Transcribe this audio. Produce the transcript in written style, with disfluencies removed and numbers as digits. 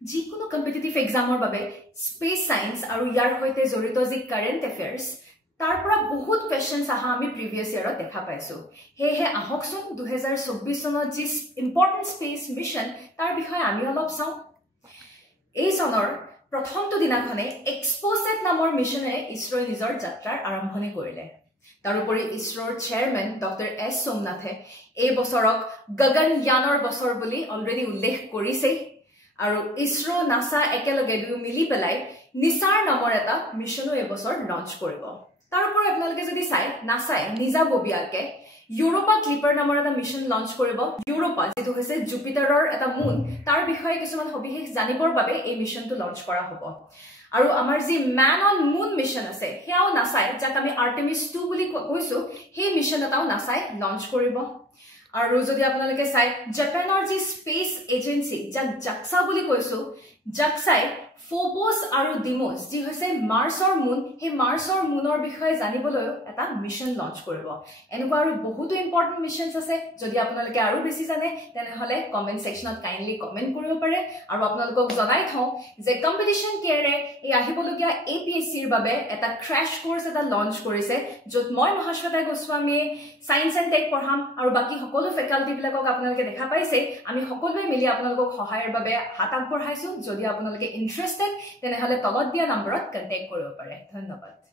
যিকোনো কম্পিটিটিভ এক্সামৰ বাবে space science আৰু ইয়াৰ সৈতে জড়িত যি কাৰেণ্ট এফেয়াৰ্স তাৰ পৰা বহুত কোৱেশ্চনছ আহা আমি প্ৰিভিয়াস ইয়াৰত দেখা পাইছো হেহে আহকচোন 2024 চনত যি ইম্পৰ্টেন্ট স্পেচ মিশন তাৰ বিষয়ে আমি অলপ চাও এই চনৰ প্ৰথমটো দিনাখনে এক্সপোছেট নামৰ মিশনে ইছৰোৰ নিজৰ যাত্ৰাৰ আৰম্ভণি কৰিলে তাৰোপৰি ইছৰোৰ চেয়াৰম্যান ডক্টৰ এছ সোমনাথে এই বছৰক গগনয়ানৰ বছৰ বুলি অলৰেডি উল্লেখ কৰিছে আৰু ইছৰো নাসা একেলগে দুই মিলি পেলাই নিসাৰ নামৰ এটা মিশনো এই বছৰ লঞ্চ কৰিব তাৰোপৰি আপোনালোকে যদি চাই নাসাই নিজাববিয়াকে ইউৰোপা ক্লিপাৰ নামৰ এটা মিশন লঞ্চ কৰিব ইউৰোপা যেটো হৈছে জুপিটাৰৰ এটা মুন তাৰ বিষয়ে কিছুমান সবিশেষ জানিবৰ বাবে এই মিশনটো লঞ্চ কৰা হ'ব আৰু আমাৰ যি ম্যান অন মুন মিশন আছে হেয়াও নাসাই যাক আমি আৰ্টেমিস 2 বুলি কৈছো সেই মিশন এটাও নাসাই লঞ্চ কৰিব আৰু যদি আপোনালোকে চাই জাপানৰ যি স্পেচ এজেন্সি যাক জাক্সা বুলি কৈছো জাক্সাই ফোবস আৰু ডিমোস যি হৈছে মাৰ্চৰ মুন হে মাৰ্চৰ মুনৰ বিষয়ে জানিবলৈ এটা মিশন লঞ্চ কৰিব এনেকুৱা আৰু বহুত ইম্পৰ্টেন্ট মিশনছ আছে যদি আপোনালোকে আৰু বেছি জানে তেনেহলে কমেন্ট সেকশনত কাইন্ডলি কমেন্ট কৰিব পাৰে আৰু আপোনালোকক জনাই থওঁ যে কম্পিটিশন কেয়াৰে এই আহিবলগীয়া এপিএসসিৰ বাবে এটা ক্ৰাশ কোৰ্স এটা লঞ্চ কৰিছে যত মই Mahasweta Goswami science and tech পঢ়াম আৰু বাকি সকলো ফেকাল্টি বিলাকক আপোনালোকে দেখা পাইছে আমি সকলোৱে মিলি আপোনালোকক সহায়ৰ বাবে হাত আগবঢ়াইছো যদি আপোনালোকে ইন্টাৰেষ্টেড তেনেহলে তলত দিয়া নম্বৰত কন্টেক্ট কৰিব পাৰে ধন্যবাদ